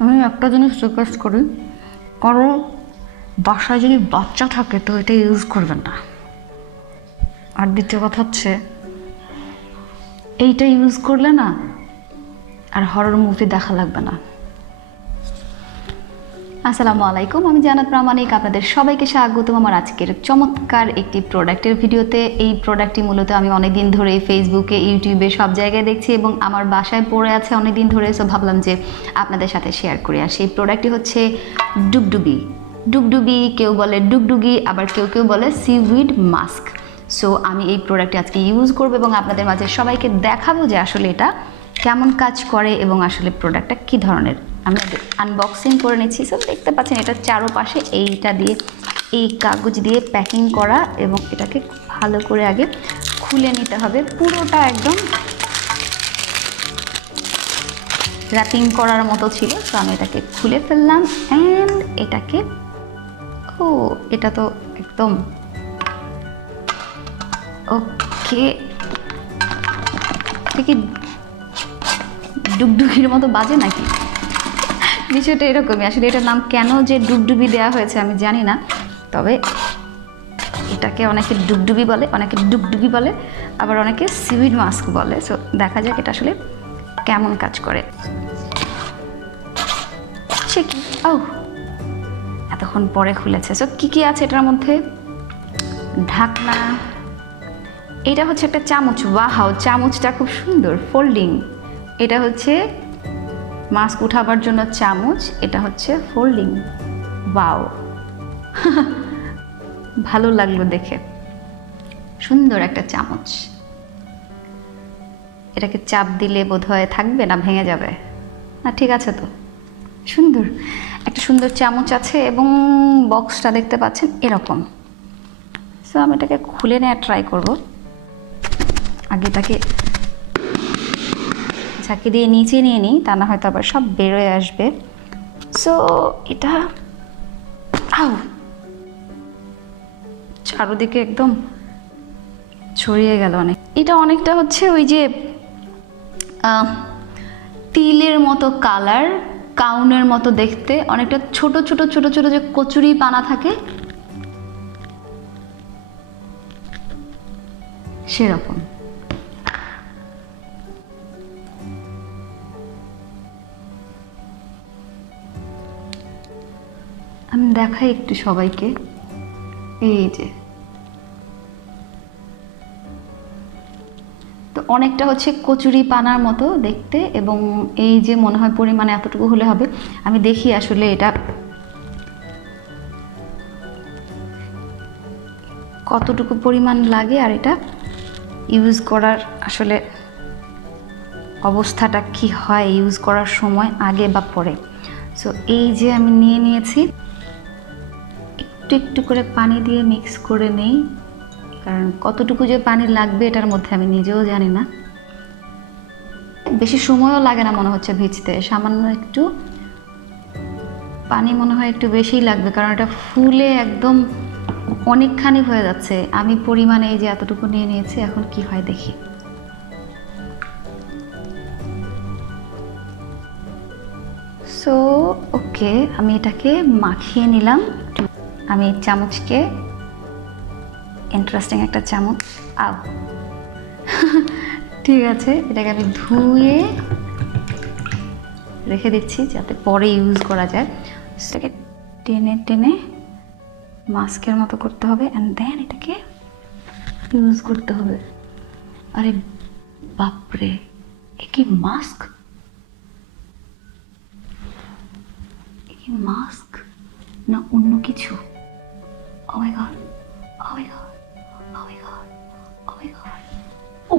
আমি একটা জিনিস রিকোয়েস্ট করি, কারো বাসায় যদি বাচ্চা থাকে তো এটা ইউজ করবেন না। আর দ্বিতীয় কথা হচ্ছে, এইটা ইউজ করলে না আর হরর মুভি দেখা লাগবে না। আসসালামু আলাইকুম, আমি জান্নাত প্রামাণিক, আপনাদের সবাইকে স্বাগতম আমার আজকের চমৎকার একটি প্রোডাক্টের ভিডিওতে। এই প্রোডাক্টটি মূলত আমি অনেকদিন ধরে ফেসবুকে, ইউটিউবে সব জায়গায় দেখছি এবং আমার বাসায় পড়ে আছে অনেকদিন ধরে, সো ভাবলাম যে আপনাদের সাথে শেয়ার করি। আর সেই প্রোডাক্টটি হচ্ছে ডুবডুবি। ডুবডুবি কেউ বলে ডুগডুগি, আবার কেউ কেউ বলে সিউইড মাস্ক। সো আমি এই প্রোডাক্টটি আজকে ইউজ করবো এবং আপনাদের মাঝে সবাইকে দেখাবো যে আসলে এটা কেমন কাজ করে এবং আসলে প্রোডাক্টটা কী ধরনের। আমি আনবক্সিং করে নিচ্ছি। সো দেখতে পাচ্ছেন এটা চারোপাশে এইটা দিয়ে, এই কাগজ দিয়ে প্যাকিং করা এবং এটাকে ভালো করে আগে খুলে নিতে হবে। পুরোটা একদম র্যাপিং করার মতো ছিল। সো আমি এটাকে খুলে ফেললাম অ্যান্ড এটাকে, ও এটা তো একদম ওকে, এটা কি ডুগডুগির মতো বাজে নাকি? বিষয়টা এরকমই। আসলে এটার নাম কেন যে ডুবডুবি দেওয়া হয়েছে আমি জানি না, তবে এটাকে অনেকে ডুবডুবি বলে, অনেকে ডুগডুগি বলে, আবার অনেকে সিউইড মাস্ক বলে। সো দেখা যাক এটা আসলে কেমন কাজ করে। সে কি, ও এতক্ষণ পরে খুলেছে। সো কী কী আছে এটার মধ্যে? ঢাকনা, এটা হচ্ছে একটা চামচ। ওয়াও, চামচটা খুব সুন্দর ফোল্ডিং। এটা হচ্ছে মাস্ক উঠাবার জন্য চামচ, এটা হচ্ছে ফোল্ডিং। ওয়াও, ভালো লাগলো দেখে, সুন্দর একটা চামচ। এটাকে চাপ দিলে বোধহয় থাকবে না, ভেঙে যাবে না? ঠিক আছে তো, সুন্দর একটা সুন্দর চামচ আছে এবং বক্সটা দেখতে পাচ্ছেন এরকম। সো আমি এটাকে খুলে নেওয়ার ট্রাই করব। আগে এটাকে ঝাঁকি দিয়ে নিচে নিয়ে নিই, তা না হয়তো আবার সব বেরোয় আসবে। সো এটা, আউ, চারোদিকে একদম ছড়িয়ে গেল অনেক। এটা অনেকটা হচ্ছে ওই যে তিলের মতো কালার, কাউনের মতো দেখতে, অনেকটা ছোট ছোট ছোট ছোট যে কচুরি পানা থাকে সেরকম। আমি দেখাই একটু সবাইকে, এই যে তো অনেকটা হচ্ছে কচুরি পানার মতো দেখতে এবং এই যে মনে হয় পরিমাণে এতটুকু হলে হবে। আমি দেখি আসলে এটা কতটুকু পরিমাণ লাগে আর এটা ইউজ করার আসলে অবস্থাটা কি হয় ইউজ করার সময়, আগে বা পরে। সো এই যে আমি নিয়ে নিয়েছি, একটু একটু করে পানি দিয়ে মিক্স করে নেই, কারণ কতটুকু যে পানি লাগবে এটার মধ্যে আমি নিজেও জানি না। বেশি সময়ও লাগে না মনে হচ্ছে ভিজতে, সামান্য একটু পানি মনে হয় একটু বেশিই লাগবে, কারণ এটা ফুলে একদম অনেকখানি হয়ে যাচ্ছে। আমি পরিমাণে এই যে এতটুকু নিয়ে নিয়েছি, এখন কি হয় দেখি। সো ওকে, আমি এটাকে মাখিয়ে নিলাম। আমি চামচকে, ইন্টারেস্টিং একটা চামচ, আও ঠিক আছে, এটাকে আমি ধুয়ে রেখে দিচ্ছি যাতে পরে ইউজ করা যায়। সেটাকে টেনে টেনে মাস্কের মতো করতে হবে অ্যান্ড দেন এটাকে ইউজ করতে হবে। আরে বাপরে, এ কি মাস্ক? এ কি মাস্ক না অন্য কিছু? ও মাই গড, ও মাই গড, ও মাই গড, ও মাই গড, ও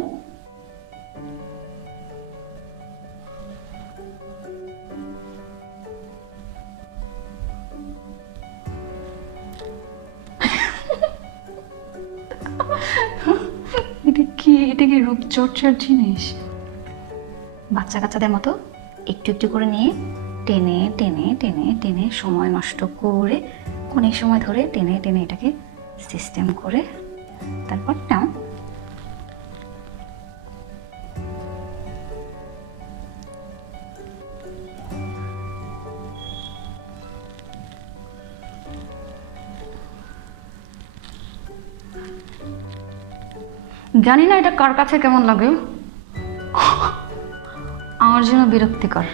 এটা কি রূপচর্চার জিনিস? বাচ্চা কাচ্চাদের মতো একটু একটু করে নিয়ে টেনে টেনে টেনে টেনে সময় নষ্ট করে অনেক সময় ধরে টেনে টেনে এটাকে সিস্টেম করে তারপর নাও। জানি না এটা কার কাছে কেমন লাগে, আমার জন্য বিরক্তিকর।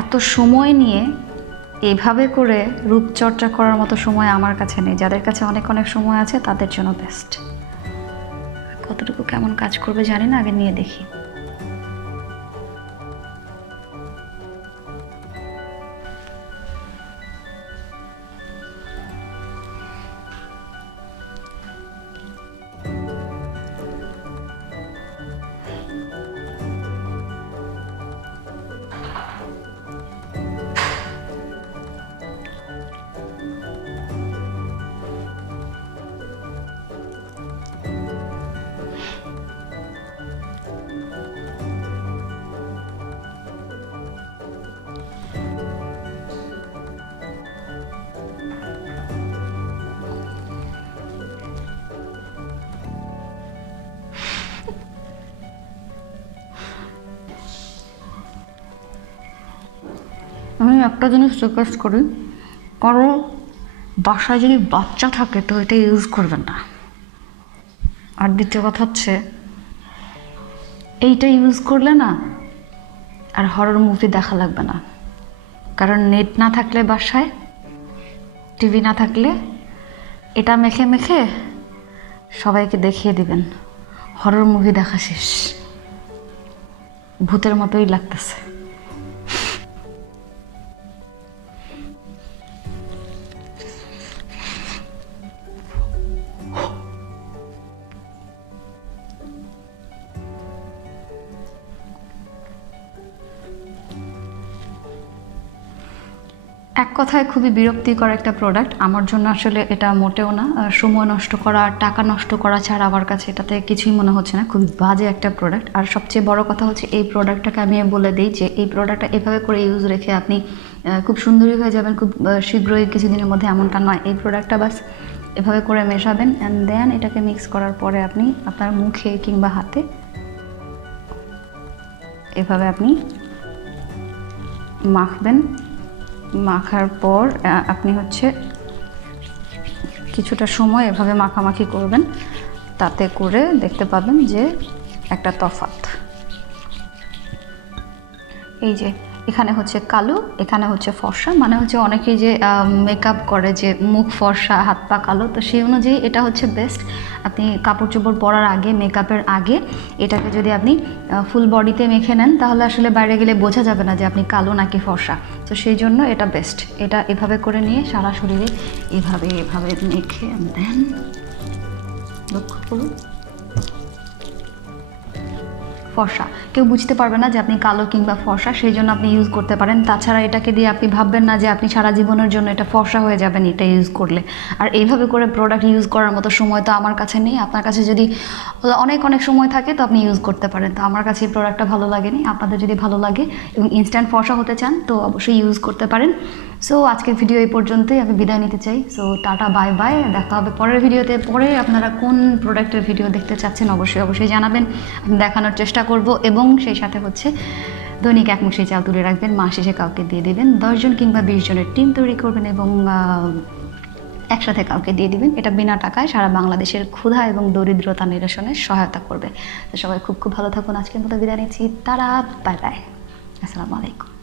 এত সময় নিয়ে এভাবে করে রূপচর্চা করার মতো সময় আমার কাছে নেই। যাদের কাছে অনেক অনেক সময় আছে তাদের জন্য বেস্ট। কতটুকু কেমন কাজ করবে জানি না, আগে নিয়ে দেখি। আমি একটা জিনিস রিকোয়েস্ট করি, কারণ বাসায় যদি বাচ্চা থাকে তো এটা ইউজ করবেন না। আর দ্বিতীয় কথা হচ্ছে, এইটা ইউজ করলে না আর হরর মুভি দেখা লাগবে না। কারণ নেট না থাকলে বাসায়, টিভি না থাকলে এটা মেখে মেখে সবাইকে দেখিয়ে দিবেন হরর মুভি দেখা শেষ, ভূতের মতোই লাগতেছে। এক কথায় খুবই বিরক্তিকর একটা প্রোডাক্ট আমার জন্য। আসলে এটা মোটেও না, সময় নষ্ট করা, টাকা নষ্ট করা ছাড়া আমার কাছে এটাতে কিছুই মনে হচ্ছে না। খুবই বাজে একটা প্রোডাক্ট। আর সবচেয়ে বড় কথা হচ্ছে, এই প্রোডাক্টটাকে আমি বলে দিই যে এই প্রোডাক্টটা এভাবে করে ইউজ রেখে আপনি খুব সুন্দরী হয়ে যাবেন খুব শীঘ্রই, কিছুদিনের মধ্যে, এমনটা নয়। এই প্রোডাক্টটা বাস এভাবে করে মেশাবেন, অ্যান্ড দেন এটাকে মিক্স করার পরে আপনি আপনার মুখে কিংবা হাতে এভাবে আপনি মাখবেন। মাখার পর আপনি হচ্ছে কিছুটা সময় এভাবে মাখামাখি করবেন, তাতে করে দেখতে পাবেন যে একটা তফাৎ। এই যে এখানে হচ্ছে কালো, এখানে হচ্ছে ফর্সা, মানে হচ্ছে অনেকেই যে মেকআপ করে যে মুখ ফর্সা হাত পা কালো, তো সেই অনুযায়ী এটা হচ্ছে বেস্ট। আপনি কাপড় চোপড় পরার আগে, মেকআপের আগে এটাকে যদি আপনি ফুল বডিতে মেখে নেন তাহলে আসলে বাইরে গেলে বোঝা যাবে না যে আপনি কালো নাকি ফর্সা। তো সেই জন্য এটা বেস্ট। এটা এভাবে করে নিয়ে সারা শরীরে এভাবে এভাবে মেখে দেন, লক্ষ্য করুন ফর্সা। কেউ বুঝতে পারবে না যে আপনি কালো কিংবা ফর্সা, সেই জন্য আপনি ইউজ করতে পারেন। তাছাড়া এটাকে দিয়ে আপনি ভাববেন না যে আপনি সারা জীবনের জন্য এটা ফর্সা হয়ে যাবেন এটা ইউজ করলে। আর এইভাবে করে প্রোডাক্ট ইউজ করার মতো সময় তো আমার কাছে নেই। আপনার কাছে যদি অনেক অনেক সময় থাকে তো আপনি ইউজ করতে পারেন। তো আমার কাছে এই প্রোডাক্টটা ভালো লাগেনি। আপনাদের যদি ভালো লাগে এবং ইনস্ট্যান্ট ফর্সা হতে চান তো অবশ্যই ইউজ করতে পারেন। সো আজকের ভিডিও এই পর্যন্তই, আমি বিদায় নিতে চাই। সো টাটা, বাই বাই, দেখা হবে পরের ভিডিওতে। পরে আপনারা কোন প্রোডাক্টের ভিডিও দেখতে চাচ্ছেন অবশ্যই জানাবেন, আমি দেখানোর চেষ্টা করব। এবং সেই সাথে হচ্ছে দৈনিক এক মুঠি চাল তুলে রাখবেন, মাস শেষে কাউকে দিয়ে দেবেন। 10 জন কিংবা 20 জনের টিম তৈরি করবেন এবং একসাথে কাউকে দিয়ে দিবেন। এটা বিনা টাকায় সারা বাংলাদেশের ক্ষুধা এবং দরিদ্রতা নিরসনে সহায়তা করবে। তো সবাই খুব ভালো থাকুন। আজকের মতো বিদায় নিচ্ছি। তারা, বাই বাই, আসসালামু আলাইকুম।